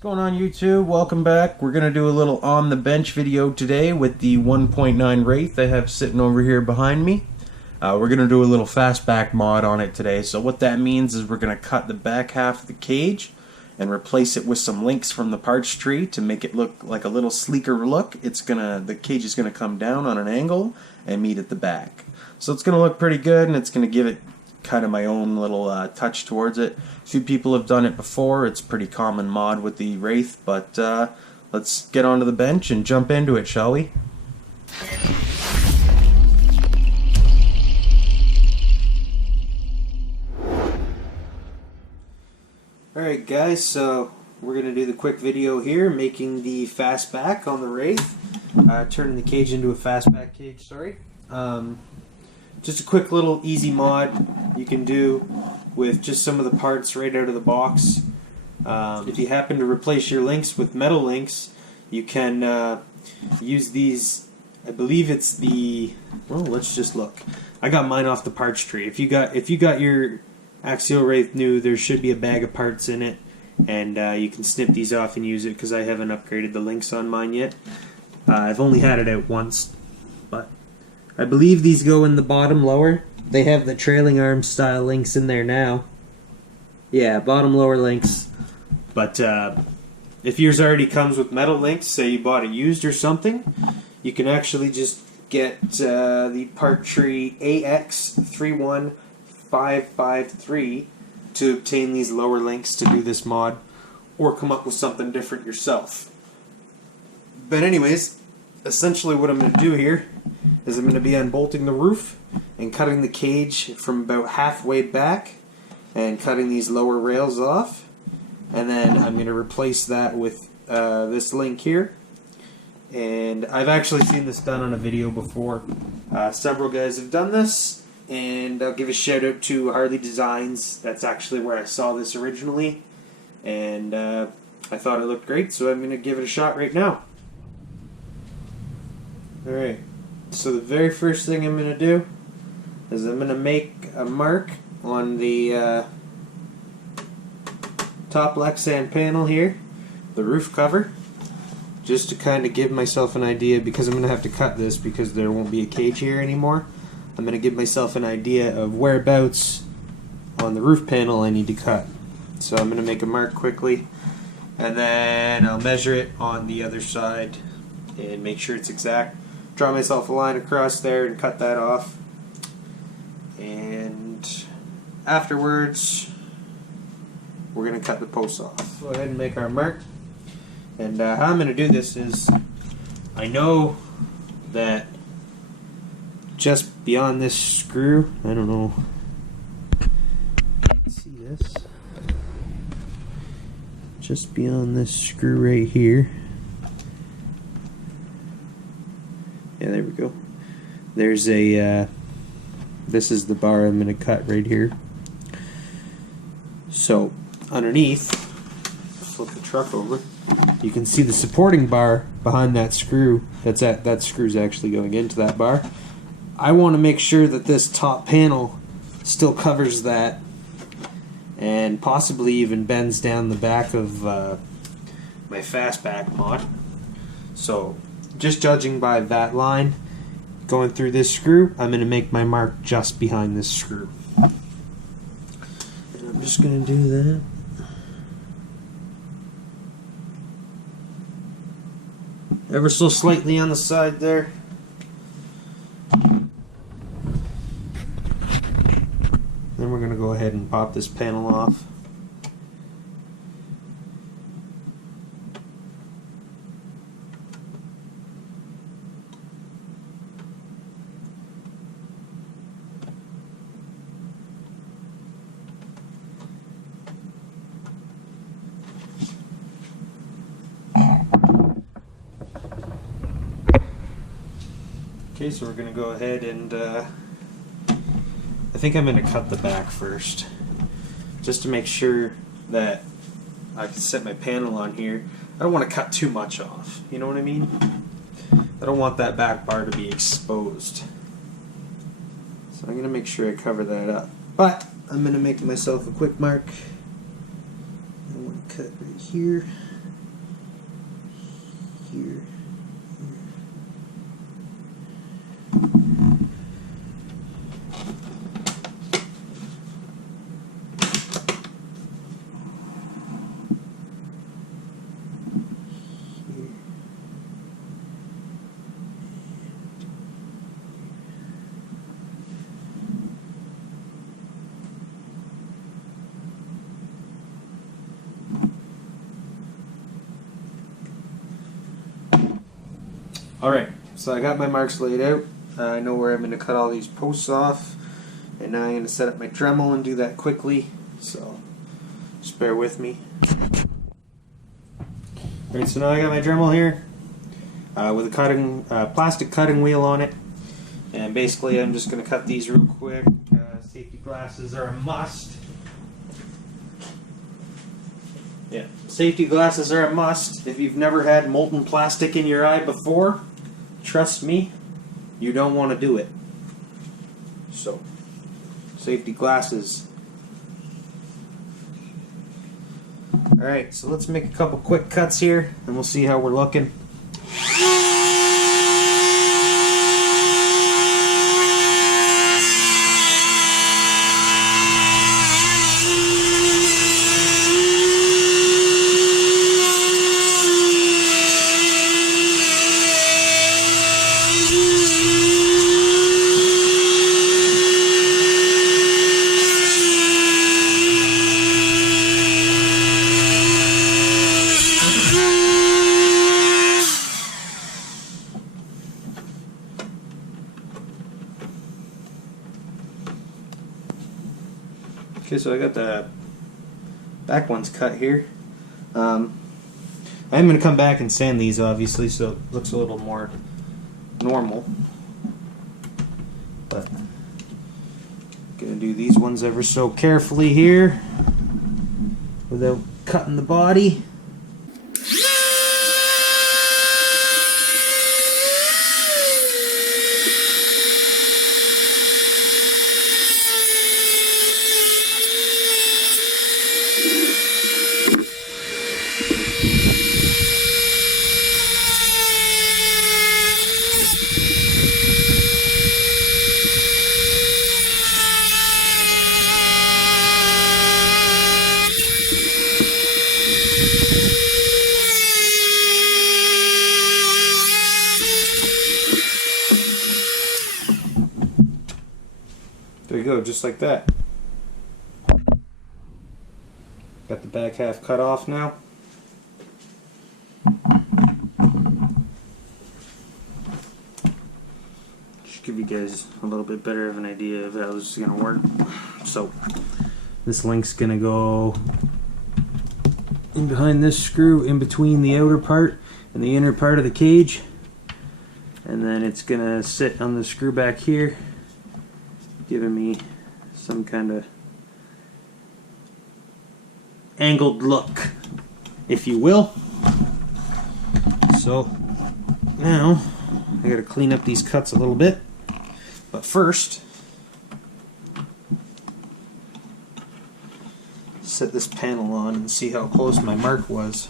What's going on, YouTube? Welcome back. We're going to do a little on the bench video today with the 1.9 Wraith I have sitting over here behind me. We're going to do a little fastback mod on it today. So what that means is we're going to cut the back half of the cage and replace it with some links from the parts tree to make it look like a little sleeker look. The cage is going to come down on an angle and meet at the back. So it's going to look pretty good, and it's going to give it kind of my own little touch towards it. A few people have done it before. It's a pretty common mod with the Wraith, but let's get onto the bench and jump into it, shall we? Alright guys, so we're going to do the quick video here, making the fastback on the Wraith. Turning the cage into a fastback cage, sorry. Just a quick little easy mod you can do with just some of the parts right out of the box. If you happen to replace your links with metal links, you can use these. I believe it's the, well, let's just look. I got mine off the parts tree. If you got your Axial Wraith new, there should be a bag of parts in it, and you can snip these off and use it, because I haven't upgraded the links on mine yet. I've only had it out once, but I believe these go in the bottom lower. They have the trailing arm style links in there now. Yeah, bottom lower links. But if yours already comes with metal links, say you bought it used or something, you can actually just get the part tree Ax31553 to obtain these lower links to do this mod, or come up with something different yourself. But anyways, essentially what I'm going to do here is I'm going to be unbolting the roof and cutting the cage from about halfway back and cutting these lower rails off, and then I'm going to replace that with this link here. And I've actually seen this done on a video before. Several guys have done this, and I'll give a shout out to Harley Designs. That's actually where I saw this originally, and I thought it looked great, so I'm going to give it a shot right now. Alright, so the very first thing I'm going to do is I'm going to make a mark on the top Lexan panel here, the roof cover, just to kind of give myself an idea, because I'm going to have to cut this because there won't be a cage here anymore. I'm going to give myself an idea of whereabouts on the roof panel I need to cut. So I'm going to make a mark quickly, and then I'll measure it on the other side and make sure it's exact. Draw myself a line across there and cut that off. And afterwards, we're going to cut the posts off. Go ahead and make our mark. And how I'm going to do this is, I know that just beyond this screw, I don't know, you can see this, just beyond this screw right here, yeah, there we go. There's a, this is the bar I'm going to cut right here. So, underneath, flip the truck over, you can see the supporting bar behind that screw. That screw's actually going into that bar. I want to make sure that this top panel still covers that, and possibly even bends down the back of my fastback mod. So, just judging by that line going through this screw, I'm going to make my mark just behind this screw. And I'm just going to do that. Ever so slightly on the side there. Then we're going to go ahead and pop this panel off. Okay, so we're going to go ahead and I think I'm going to cut the back first, just to make sure that I can set my panel on here. I don't want to cut too much off, you know what I mean? I don't want that back bar to be exposed. So I'm going to make sure I cover that up. But I'm going to make myself a quick mark. I want to cut right here. Alright, so I got my marks laid out. I know where I'm going to cut all these posts off. And now I'm going to set up my Dremel and do that quickly. So, just bear with me. Alright, so now I got my Dremel here with a plastic cutting wheel on it. And basically I'm just going to cut these real quick. Safety glasses are a must. Yeah, safety glasses are a must. If you've never had molten plastic in your eye before, trust me, you don't want to do it. So, safety glasses. Alright, so let's make a couple quick cuts here, and we'll see how we're looking. Okay, so I got the back ones cut here. I'm going to come back and sand these, obviously, so it looks a little more normal. But I'm going to do these ones ever so carefully here without cutting the body. There you go, just like that. Got the back half cut off now. Just give you guys a little bit better of an idea of how this is going to work. So, this link's going to go in behind this screw, in between the outer part and the inner part of the cage. And then it's going to sit on the screw back here, giving me some kind of angled look, if you will. So now I gotta clean up these cuts a little bit, but first set this panel on and see how close my mark was.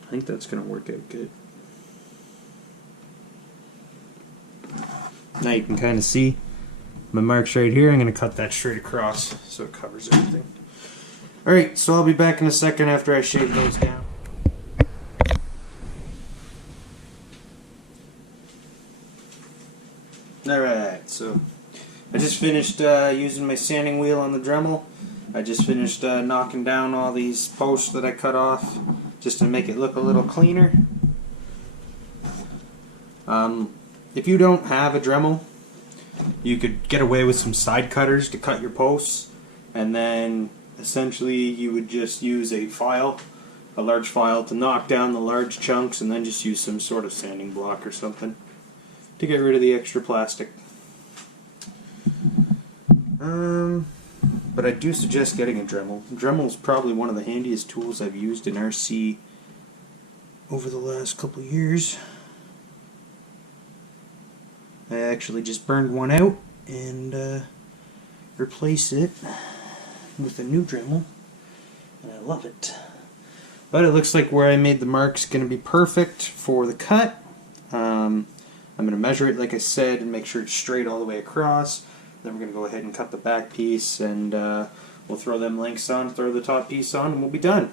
I think that's going to work out good. Now you can kind of see my marks right here. I'm going to cut that straight across so it covers everything. Alright, so I'll be back in a second after I shave those down. Alright, so I just finished using my sanding wheel on the Dremel. I just finished knocking down all these posts that I cut off just to make it look a little cleaner. If you don't have a Dremel, you could get away with some side cutters to cut your posts, and then essentially you would just use a large file to knock down the large chunks, and then just use some sort of sanding block or something to get rid of the extra plastic. But I do suggest getting a Dremel. Dremel is probably one of the handiest tools I've used in RC over the last couple of years. I actually just burned one out and replaced it with a new Dremel, and I love it. But it looks like where I made the mark's going to be perfect for the cut. I'm going to measure it like I said and make sure it's straight all the way across. Then we're going to go ahead and cut the back piece, and we'll throw them links on, throw the top piece on, and we'll be done.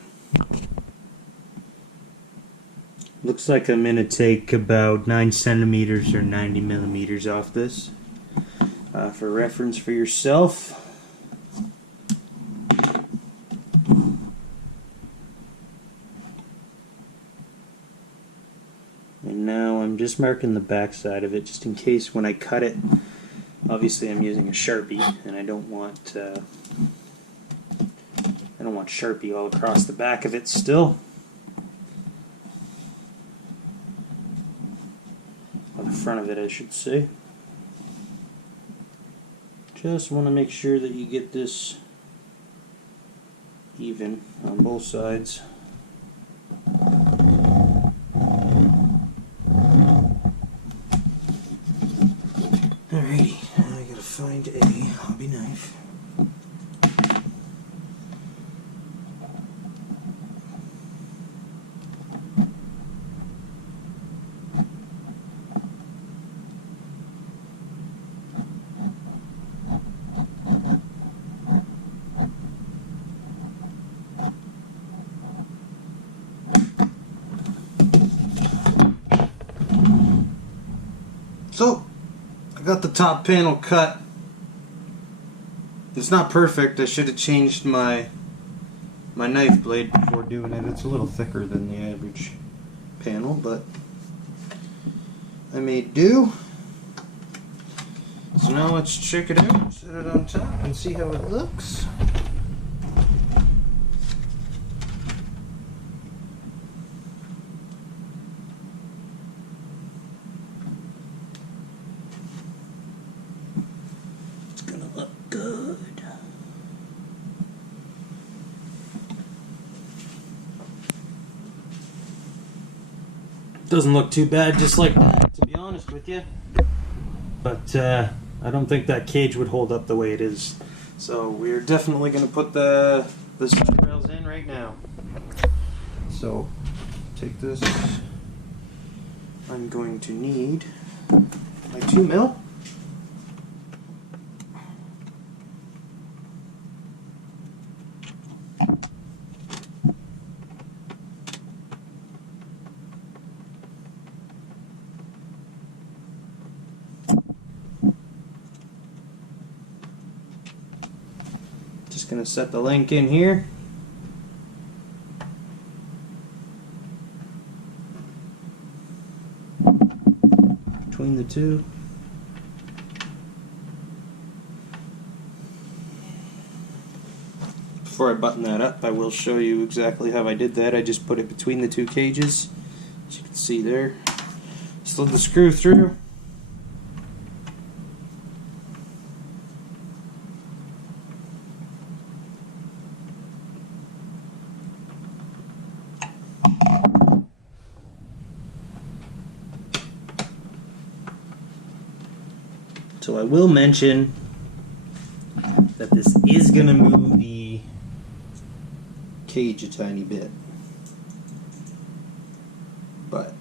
Looks like I'm going to take about 9 centimeters or 90 millimeters off this for reference for yourself. And now I'm just marking the back side of it just in case when I cut it. Obviously I'm using a Sharpie and I don't want Sharpie all across the back of it still. On the front of it, I should say. Just want to make sure that you get this even on both sides. Alrighty, now I gotta find a hobby knife. So, I got the top panel cut. It's not perfect. I should have changed my knife blade before doing it. It's a little thicker than the average panel, but I made do. So now let's check it out, set it on top, and see how it looks. Good. Doesn't look too bad just like that, to be honest with you. But I don't think that cage would hold up the way it is. So we're definitely going to put the side rails in right now. So take this. I'm going to need my 2 mil. Just going to set the link in here. Between the two. Before I button that up, I will show you exactly how I did that. I just put it between the 2 cages, as you can see there. Slid the screw through. So I will mention that this is going to move the cage a tiny bit, but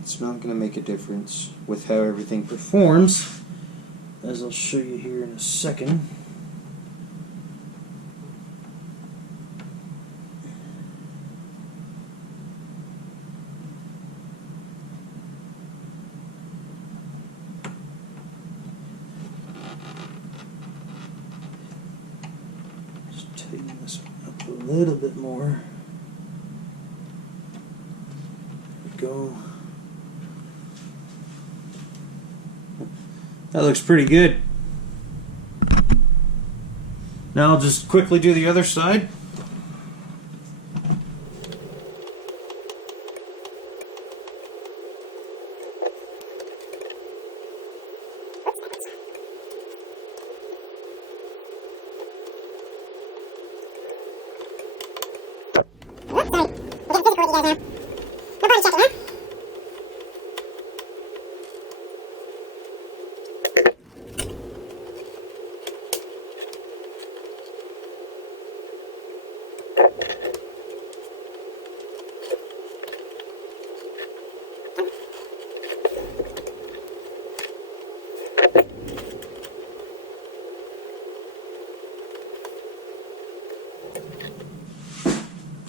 it's not going to make a difference with how everything performs, as I'll show you here in a second. Tighten this up a little bit more. There we go. That looks pretty good. Now I'll just quickly do the other side.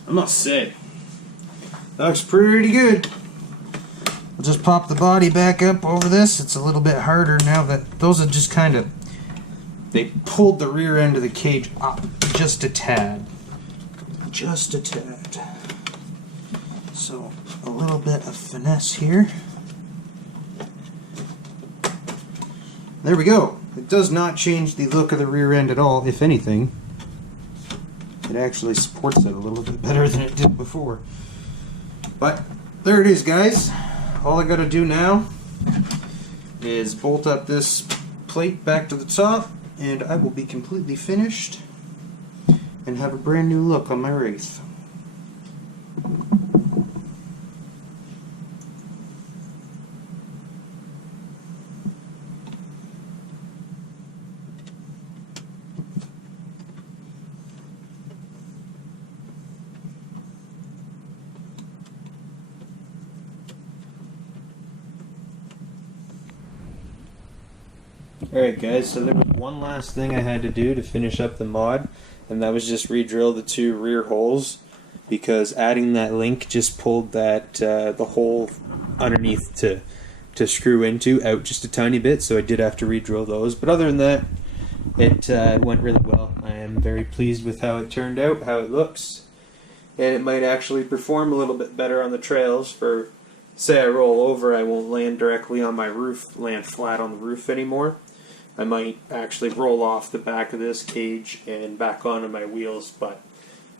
I must say, Looks pretty good. I'll just pop the body back up over this. It's a little bit harder now that those are just kind of, they pulled the rear end of the cage up just a tad. Just a tad. So a little bit of finesse here. There we go. It does not change the look of the rear end at all. If anything, it actually supports it a little bit better than it did before. But there it is, guys. All I gotta do now is bolt up this plate back to the top, and I will be completely finished and have a brand new look on my Wraith. Alright guys, so there was one last thing I had to do to finish up the mod, and that was just re-drill the two rear holes, because adding that link just pulled that the hole underneath to screw into out just a tiny bit, so I did have to re-drill those. But other than that, it went really well. I am very pleased with how it turned out, how it looks, and it might actually perform a little bit better on the trails. For say I roll over, I won't land directly on my roof, land flat on the roof anymore. I might actually roll off the back of this cage and back onto my wheels, but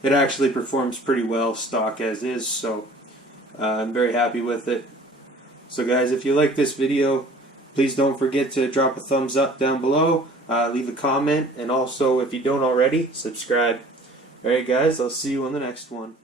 it actually performs pretty well stock as is, so I'm very happy with it. So guys, if you like this video, please don't forget to drop a thumbs up down below, leave a comment, and also if you don't already, subscribe. Alright guys, I'll see you on the next one.